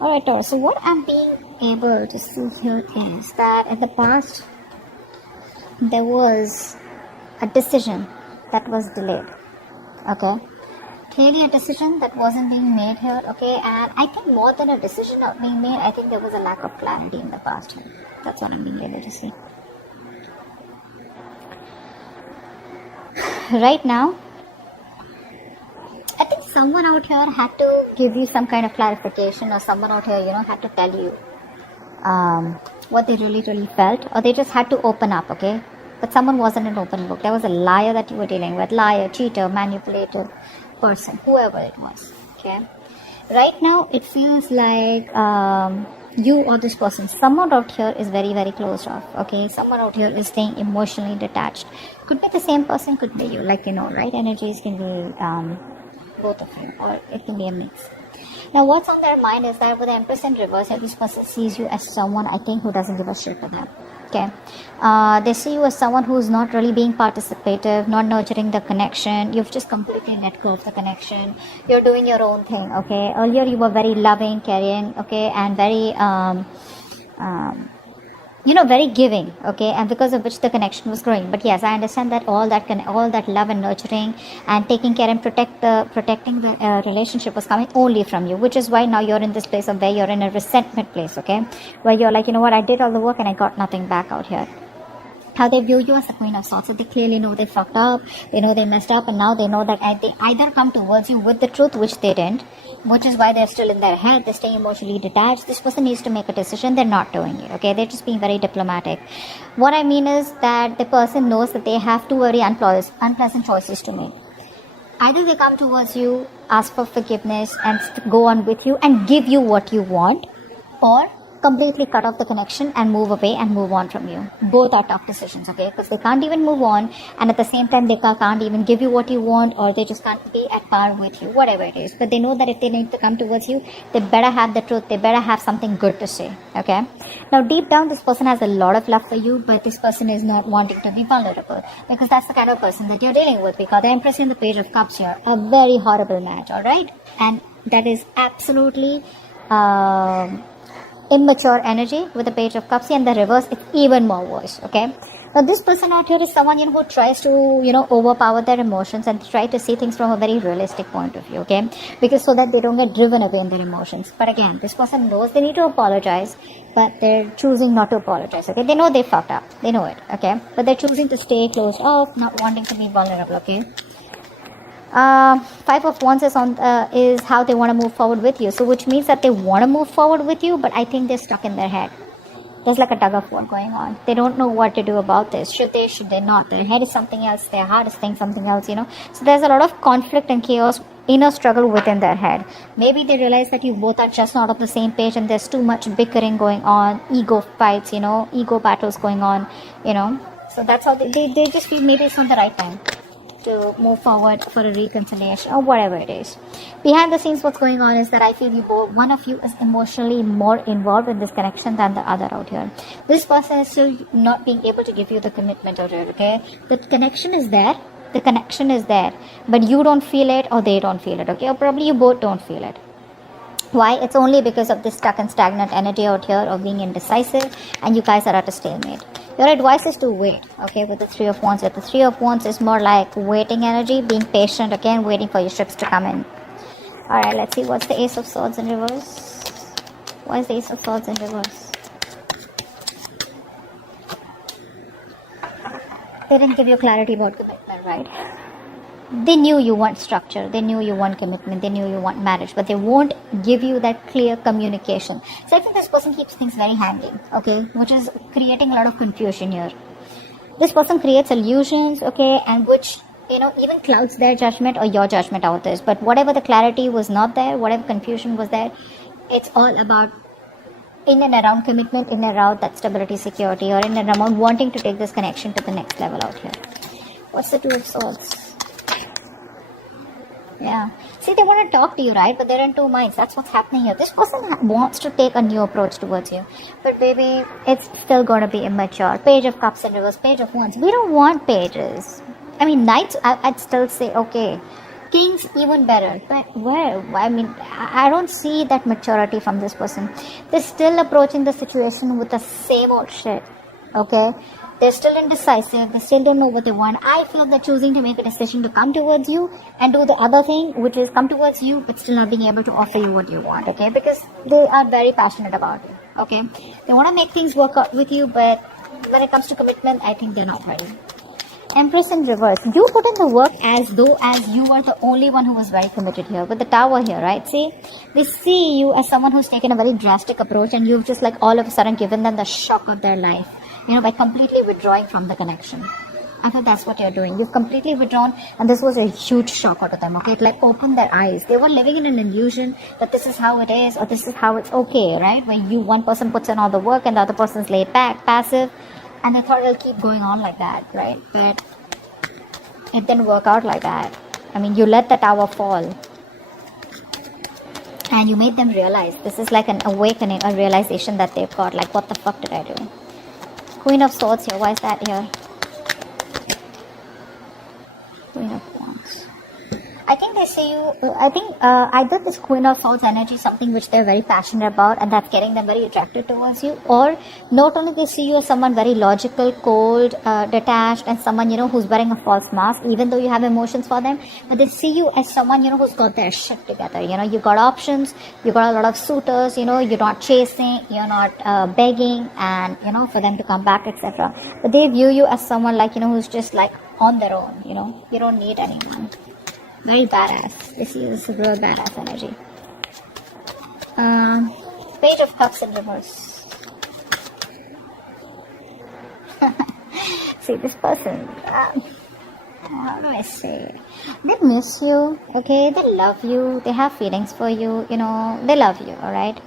Alright, Taurus, so what I'm being able to see here is that in the past there was a decision that was delayed. Okay, clearly a decision that wasn't being made here. Okay, and I think more than a decision not being made, I think there was a lack of clarity in the past here. That's what I'm being able to see. Right now, I think someone out here had to give you some kind of clarification, or someone out here, had to tell you what they really felt, or they just had to open up. Okay, but someone wasn't an open book. There was a liar that you were dealing with, liar, cheater, manipulator person, whoever it was. Okay, right now it feels like you or this person, someone out here is very closed off. Okay, someone out here is staying emotionally detached. Could be the same person, could be you, like, right? Energies can be both of you, or it can be a mix. Now what's on their mind is that with the Empress in reverse, this person sees you as someone, I think, who doesn't give a shit for them. Okay, they see you as someone who's not really being participative, not nurturing the connection. You've just completely let go of the connection. You're doing your own thing. Okay, earlier you were very loving, caring, okay, and very very giving. Okay, and because of which the connection was growing. But yes, I understand that all that love and nurturing and taking care and protecting the relationship was coming only from you, which is why now you're in this place of where you're in a resentment place. Okay, where you're like, what, I did all the work and I got nothing back out here. How they view you as the Queen of Swords. So they clearly know they fucked up, they know they messed up, and now they know that they either come towards you with the truth, which they didn't, which is why they're still in their head, they stay emotionally detached. This person needs to make a decision, they're not doing it. Okay, they're just being very diplomatic. What I mean is that the person knows that they have two very unpleasant choices to make. Either they come towards you, ask for forgiveness and go on with you and give you what you want, or completely cut off the connection and move away and move on from you. Both are tough decisions, okay, because they can't even move on, and at the same time they can't even give you what you want, or they just can't be at par with you, whatever it is. But they know that if they need to come towards you, they better have the truth, they better have something good to say. Okay, now deep down this person has a lot of love for you, but this person is not wanting to be vulnerable, because that's the kind of person that you're dealing with. Because the Empress and the Page of Cups here, a very horrible match. All right, and that is absolutely immature energy with the Page of Cups, and the reverse, it's even more worse. Okay, now this person out here is someone who tries to overpower their emotions and try to see things from a very realistic point of view. Okay, because so that they don't get driven away in their emotions. But again, this person knows they need to apologize, but they're choosing not to apologize. Okay, they know they fucked up, they know it. Okay, but they're choosing to stay closed off, not wanting to be vulnerable. Okay, Five of Wands is how they want to move forward with you. So which means that they want to move forward with you, but I think they're stuck in their head. There's like a tug of war going on. They don't know what to do about this. Should they not? Their head is something else, their heart is saying something else. So there's a lot of conflict and chaos, inner struggle within their head. Maybe they realize that you both are just not on the same page, and there's too much bickering going on, ego fights, ego battles going on, so that's how they just feel maybe it's not the right time to move forward for a reconciliation or whatever it is. Behind the scenes, what's going on is that I feel one of you is emotionally more involved in this connection than the other out here. This person is still not being able to give you the commitment out here. Okay, the connection is there, but you don't feel it, or they don't feel it. Okay, or probably you both don't feel it. Why? It's only because of this stuck and stagnant energy out here of being indecisive, and you guys are at a stalemate. Your advice is to wait, okay, with the Three of Wands. The Three of Wands is more like waiting energy, being patient, again, waiting for your ships to come in. Alright, let's see, what's the Ace of Swords in reverse? Why is the Ace of Swords in reverse? They didn't give you clarity about commitment, right? They knew you want structure, they knew you want commitment, they knew you want marriage, but they won't give you that clear communication. So I think this person keeps things very hanging, okay, which is creating a lot of confusion here. This person creates illusions, okay, and which, even clouds their judgment or your judgment out this. But whatever the clarity was not there, whatever confusion was there, it's all about in and around commitment, in and around that stability, security, or in and around wanting to take this connection to the next level out here. What's the Two of Swords? Yeah. See, they want to talk to you, right? But they're in two minds. That's what's happening here. This person wants to take a new approach towards you. But baby, it's still going to be immature. Page of Cups in reverse, Page of Wands. We don't want pages. I mean, Knights, I'd still say, okay. Kings even better. But where? I mean, I don't see that maturity from this person. They're still approaching the situation with the same old shit. Okay? They're still indecisive. They still don't know what they want. I feel they're choosing to make a decision to come towards you and do the other thing, which is come towards you, but still not being able to offer you what you want. Okay? Because they are very passionate about it. Okay? They want to make things work out with you, but when it comes to commitment, I think they're not ready. Empress in reverse. You put in the work as though as you are the only one who was very committed here. With the Tower here, right? See? They see you as someone who's taken a very drastic approach, and you've just like all of a sudden given them the shock of their life. By completely withdrawing from the connection. I thought that's what you're doing. You've completely withdrawn, and this was a huge shock out of them. Okay? It like opened their eyes. They were living in an illusion that this is how it is, or this is how it's okay, right? Where one person puts in all the work and the other person's laid back, passive. And I thought it'll keep going on like that, right? But it didn't work out like that. I mean, you let the Tower fall. And you made them realize. This is like an awakening, a realization that they've got. Like, what the fuck did I do? Queen of Swords here. Why is that here? Queen of Wands. I think they see you, either this Queen of Swords energy is something which they're very passionate about, and that's getting them very attracted towards you, or not only they see you as someone very logical, cold, detached, and someone, who's wearing a false mask, even though you have emotions for them, but they see you as someone, who's got their shit together. You got options, you got a lot of suitors, you're not chasing, you're not begging, and, for them to come back, etc. But they view you as someone like, who's just like on their own, you don't need anyone. Very badass. This is a real badass energy. Page of Cups in reverse. See, this person, how do I say it? They miss you, okay? They love you. They have feelings for you, they love you, alright?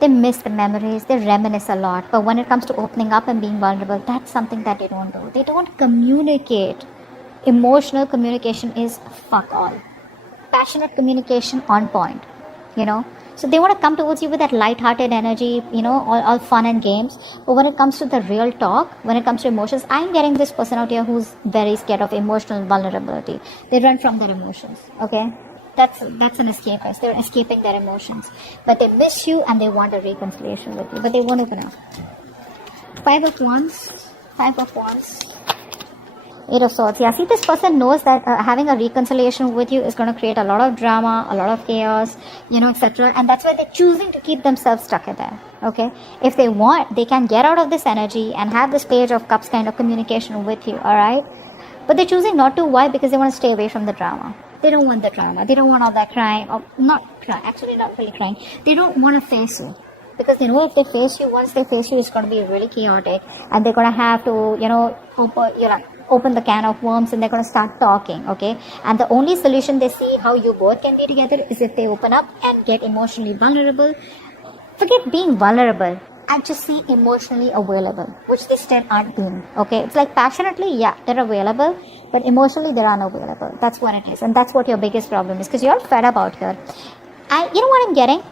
They miss the memories. They reminisce a lot. But when it comes to opening up and being vulnerable, that's something that they don't do. They don't communicate. Emotional communication is fuck all. Passionate communication on point, So they want to come towards you with that light-hearted energy, all fun and games. But when it comes to the real talk, when it comes to emotions, I'm getting this person out here who's very scared of emotional vulnerability. They run from their emotions, okay? That's an escapist. They're escaping their emotions. But they miss you and they want a reconciliation with you. But they won't open up. Five of Wands. Eight of Swords. Yeah, see, this person knows that having a reconciliation with you is going to create a lot of drama, a lot of chaos, etc. And that's why they're choosing to keep themselves stuck in there. Okay? If they want, they can get out of this energy and have this Page of Cups kind of communication with you. Alright? But they're choosing not to. Why? Because they want to stay away from the drama. They don't want the drama. They don't want all that crying. Or not crying. Actually, not really crying. They don't want to face you. Because they know if they face you, once they face you, it's going to be really chaotic. And they're going to have to, open the can of worms, and they're going to start talking, okay? And the only solution they see how you both can be together is if they open up and get emotionally vulnerable. Forget being vulnerable. I just see emotionally available, which they still aren't being, okay? It's like passionately, yeah, they're available, but emotionally they're unavailable. That's what it is. And that's what your biggest problem is, because you're fed up out here. And you know what I'm getting?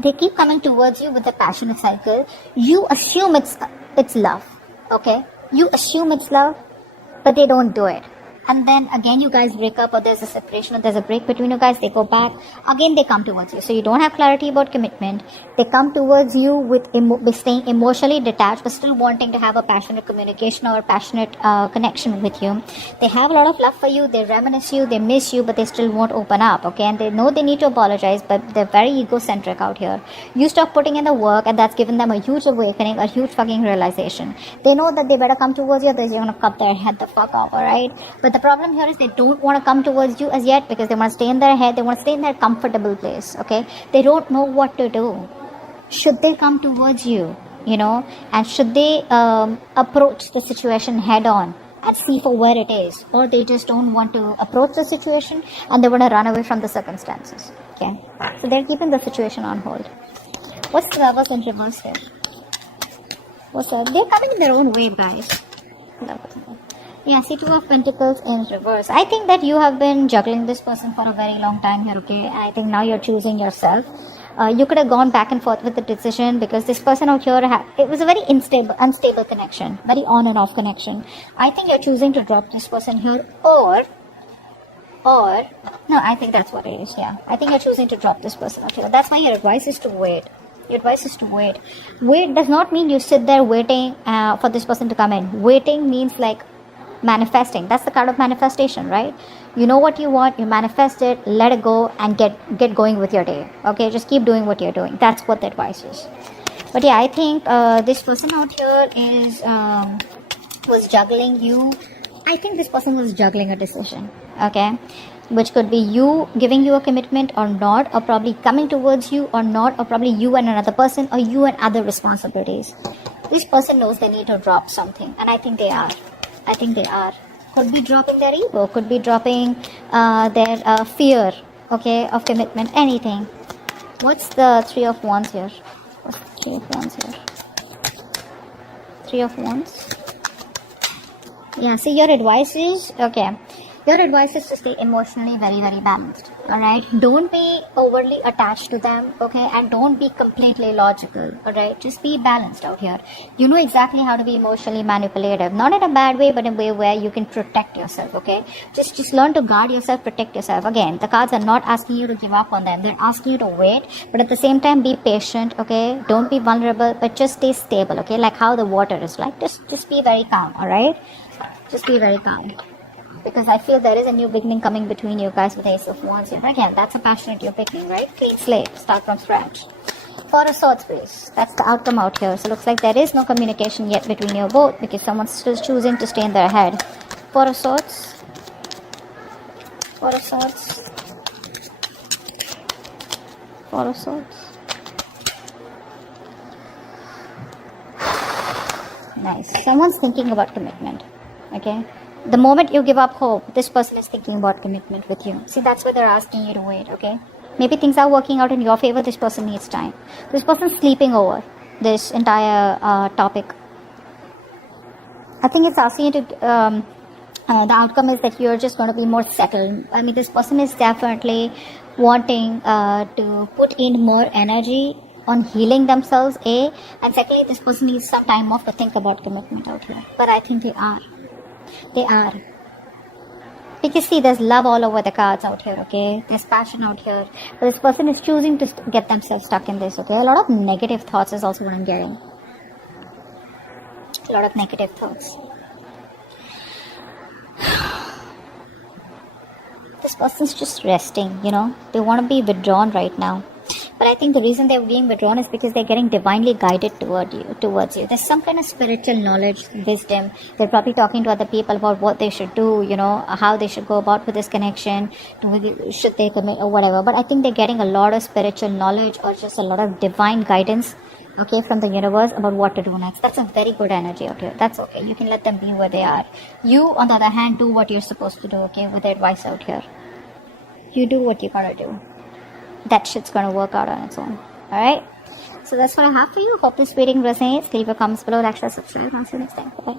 They keep coming towards you with the passionate cycle. You assume it's love, okay? You assume it's love, but they don't do it. And then again you guys break up, or there's a separation, or there's a break between you guys, they go back, again they come towards you. So you don't have clarity about commitment. They come towards you with staying emotionally detached, but still wanting to have a passionate communication or a passionate connection with you. They have a lot of love for you, they reminisce you, they miss you, but they still won't open up, okay? And they know they need to apologize, but they're very egocentric out here. You stop putting in the work, and that's given them a huge awakening, a huge fucking realization. They know that they better come towards you, or they're going to cut their head the fuck off, alright? But the problem here is they don't want to come towards you as yet, because they want to stay in their head, they want to stay in their comfortable place, okay? They don't know what to do. Should they come towards you, and should they approach the situation head on and see for where it is, or they just don't want to approach the situation and they want to run away from the circumstances, okay? So they're keeping the situation on hold. What's the Lovers in reverse here? What's up? They're coming in their own wave, guys. Yeah, see, Two of Pentacles in reverse. I think that you have been juggling this person for a very long time here, okay? I think now you're choosing yourself. You could have gone back and forth with the decision, because this person out here, it was a very unstable connection, very on and off connection. I think you're choosing to drop this person here, or Or, no, I think that's what it is, yeah. I think you're choosing to drop this person out here. That's why your advice is to wait. Your advice is to wait. Wait does not mean you sit there waiting for this person to come in. Waiting means like manifesting. That's the card of manifestation, right? You know what you want, you manifest it, let it go, and get going with your day. Okay, just keep doing what you're doing. That's what the advice is. But yeah, I think this person out here is was juggling you. I think this person was juggling a decision, okay, which could be you giving you a commitment or not, or probably coming towards you or not, or probably you and another person, or you and other responsibilities. This person knows they need to drop something, and I think they are. I think they are. Could be dropping their ego, could be dropping their fear, okay, of commitment, anything. What's the Three of Wands here? What's the Three of Wands here? Three of Wands. Yeah, see, your advice is, okay, your advice is to stay emotionally very, very balanced. Alright, don't be overly attached to them, okay, and don't be completely logical. Alright, just be balanced out here. You know exactly how to be emotionally manipulative, not in a bad way, but in a way where you can protect yourself, okay. Just learn to guard yourself, protect yourself. Again, the cards are not asking you to give up on them, they're asking you to wait, but at the same time be patient, okay. Don't be vulnerable, but just stay stable, okay, like how the water is like. Just be very calm. Alright, just be very calm, because I feel there is a new beginning coming between you guys with Ace of Wands here. Again, that's a passionate you're picking, right? Clean slate, start from scratch. Four of Swords, please. That's the outcome out here. So looks like there is no communication yet between you both, because someone's still choosing to stay in their head. Four of Swords. Four of Swords. Four of Swords. Nice. Someone's thinking about commitment, okay? The moment you give up hope, this person is thinking about commitment with you. See, that's why they're asking you to wait, okay? Maybe things are working out in your favor, this person needs time. This person's sleeping over this entire topic. I think it's asking you to, the outcome is that you're just going to be more settled. I mean, this person is definitely wanting to put in more energy on healing themselves, A, and secondly, this person needs some time off to think about commitment out here. But I think they are. They are. Because see, there's love all over the cards out here, okay? There's passion out here. But this person is choosing to get themselves stuck in this, okay? A lot of negative thoughts is also what I'm getting. A lot of negative thoughts. This person's just resting, you know? They want to be withdrawn right now. But I think the reason they're being withdrawn is because they're getting divinely guided towards you. There's some kind of spiritual knowledge, wisdom. They're probably talking to other people about what they should do, you know, how they should go about with this connection, should they commit or whatever. But I think they're getting a lot of spiritual knowledge or just a lot of divine guidance, okay, from the universe about what to do next. That's a very good energy out here. That's okay. You can let them be where they are. You, on the other hand, do what you're supposed to do, okay, with the advice out here. You do what you gotta do. That shit's gonna work out on its own. Alright? So that's what I have for you. Hope this reading resonates. Leave your comments below, like, share, subscribe, and I'll see you next time. Bye.